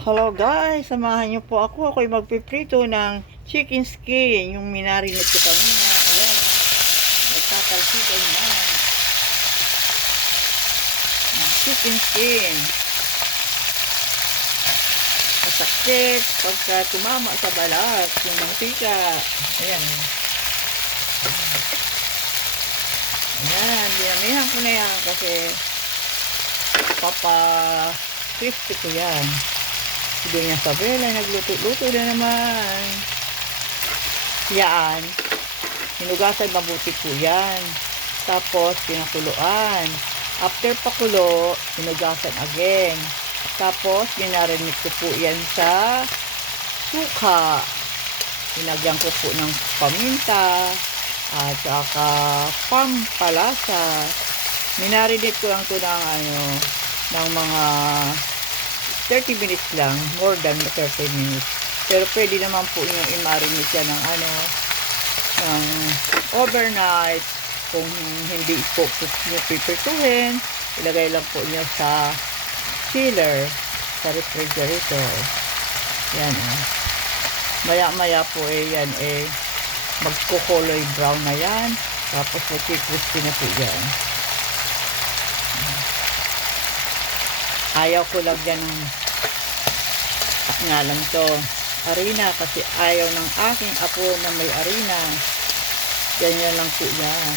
Hello guys, samahan niyo po ako. Ako'y magpiprito ng chicken skin. Yung minarinate ko kanina. Ayan, nagtatalsikan na. Ng chicken skin. Masakit pagka tumama sa balat. Yung mantika. Ayan. Ayan, dinamihan ko na yan kasi crispy ko yan. Hindi niya Sabela, nagluto-luto na naman. Yan. Hinugasan mabuti po yan. Tapos, pinakuluan. After pakulo, hinugasan again. Tapos, ginarinig ko po yan sa suka. Hinagyan ko po ng paminta at saka pampalasa. Minarinate ko lang ito ng mga 30 minutes lang, more than 30 minutes. Pero pwede naman po yung i-marinate siya ng overnight. Kung hindi po niyo pipirtuhin, ilagay lang po niyo sa chiller, sa refrigerator. Yan maya-maya po yan magkukuloy brown na yan. Tapos crispy na po yan. Ayaw ko lang yan nga lang to harina kasi ayaw ng aking apo na may harina. Ganyan lang po yan.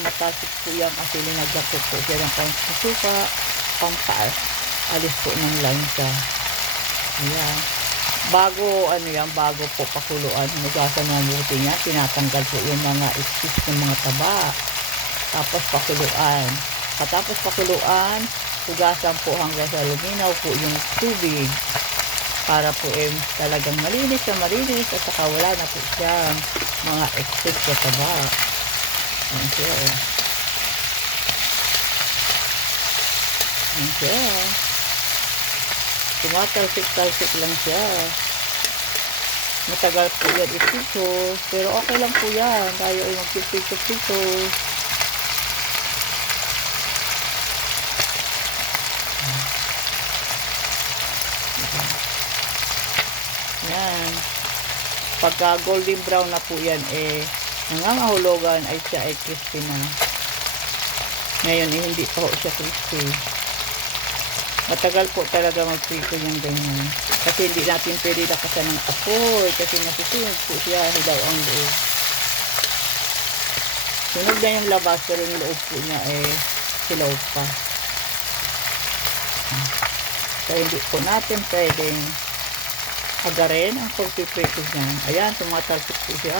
Matasik po yan kasi linagyan ko po siya ng suka, alis po ng lansa. Ayan. Bago po pakuluan, hugasan ng mabuti niya, tinatanggal po yung mga iskis ng mga taba. Tapos pakuluan. Katapos pakuluan, hugasan po hanggang sa luminaw po yung tubig. Para po talagang malinis at saka wala na po siyang mga excess sa taba. Ayan siya. Ayan siya. Tumatalsik-talsik lang siya. Matagal po yan ipito. Pero okay lang po yan. Tayo ay magpipito-pito. Yan. Pagka golden brown na po yan, nangangahulugan ay siya ay crispy na. Ngayon, hindi pa po siya crispy. Matagal po talaga magprito yung ganyan. Kasi hindi natin pwede lakasan ng apoy. Kasi masusunod po siya, hilaw ang loob. Sunog na yung labas, pero yung loob po niya hilaw pa. Kaya hindi po natin pwedeng agarin ang pagpiprito niyan. Ayan, tumatalsik po siya.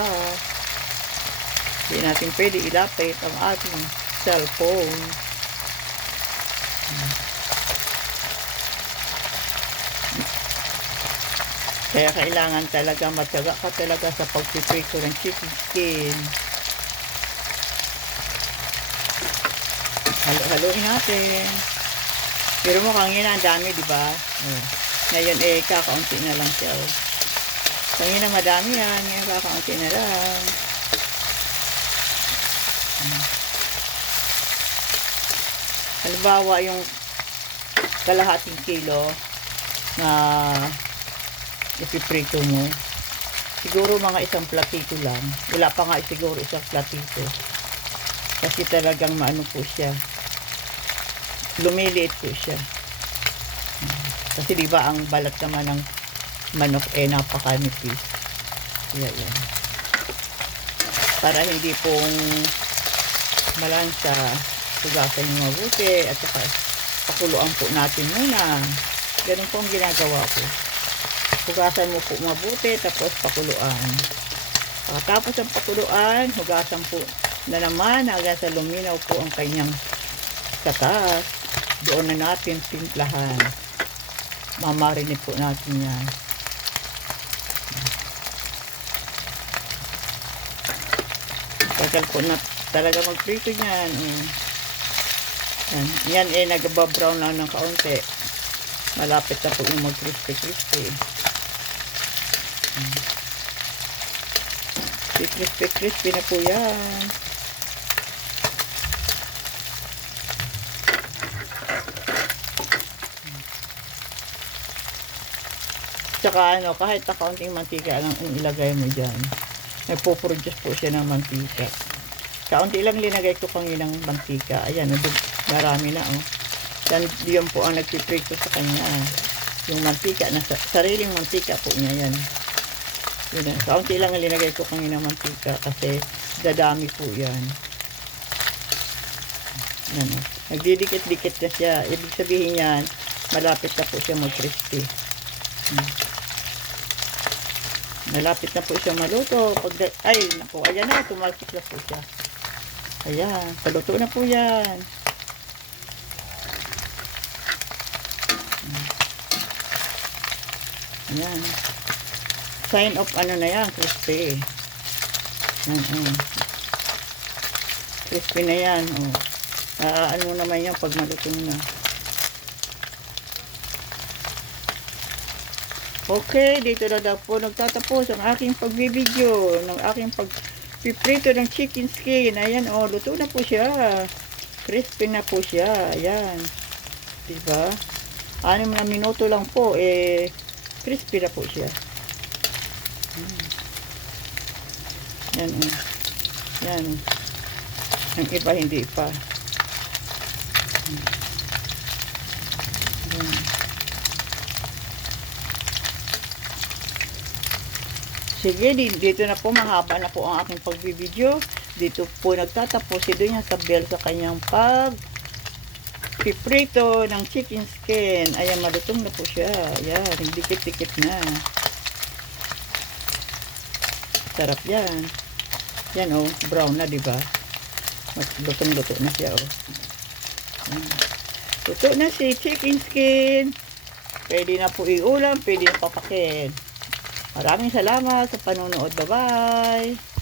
Hindi natin pwede ilapit ang ating cellphone. Kaya kailangan talaga matyaga ka talaga sa pagpiprito ng chicken skin. Halo-haloin natin. Pero mukhang yun ang dami, diba? Ngayon kakaunti na lang siya. Kanina madami yan. Ngayon kakaunti na lang. Halimbawa yung kalahating kilo na ipiprito mo, siguro mga isang platito lang. Wala pa nga siguro isang platito. Kasi talagang maano po siya. Lumiliit po siya. Kasi diba ang balat naman ng manok napakanipis. Yan. Para hindi pong malansa, hugasan yung mabuti at saka pakuluan po natin muna. Ganun po ang ginagawa ko. Hugasan mo po mabuti tapos pakuluan. Pagkatapos ng pakuluan, hugasan po na naman hanggang sa luminaw po ang kanyang katas. Doon na natin timplahan. Mamarinate po natin yan. Tagal po na talaga magprito niyan. Yan nagbabrown na ng kaunti. Malapit na po yung mag-crispy. Crispy na po yan. saka ano, kahit na kaunting mantika lang ang ilagay mo dyan, nagpo-produce po siya ng mantika. Kaunti lang linagay ko kanginang mantika. Ayan, marami na, oh. Yan po ang nagpiprito sa kanya. Yung mantika, sariling mantika po niya, yan. Yun, kaunti lang ang linagay ko kanginang mantika kasi dadami po yan. Yan, oh. Nagdidikit-dikit na siya. Ibig sabihin yan, malapit na po siya mag-crispy. Malapit na po siya maluto. Ay, naku, ayan na, tumalpik na po siya. Ayan, paluto na po yan. Ayan. Sign of ano na yan, crispy. Ayan. Crispy na yan, oh. Ano naman yan pag maluto na. Okay, dito na daw po nagtatapos ang aking pagbibideo ng aking pagpiprito ng chicken skin. Ayan, oh, luto na po siya. Crispy na po siya. Ayan. Diba? 6 na minuto lang po, crispy na po siya. Yan, oh. Yan. Ang iba hindi pa. Yan. Sige, dito na po, mahaba na po ang aking pagbibideo. Dito po nagtatapos si Doña Isabel sa kanyang piprito ng chicken skin. Ayan, malutong na po siya. Ayan, nagdikit-dikit na. Sarap yan. Yan, oh, brown na, diba? Lutong-luto na siya, oh. Luto na si chicken skin. Pwede na po iulam, pwede na papakin. Maraming salamat sa panonood. Bye-bye!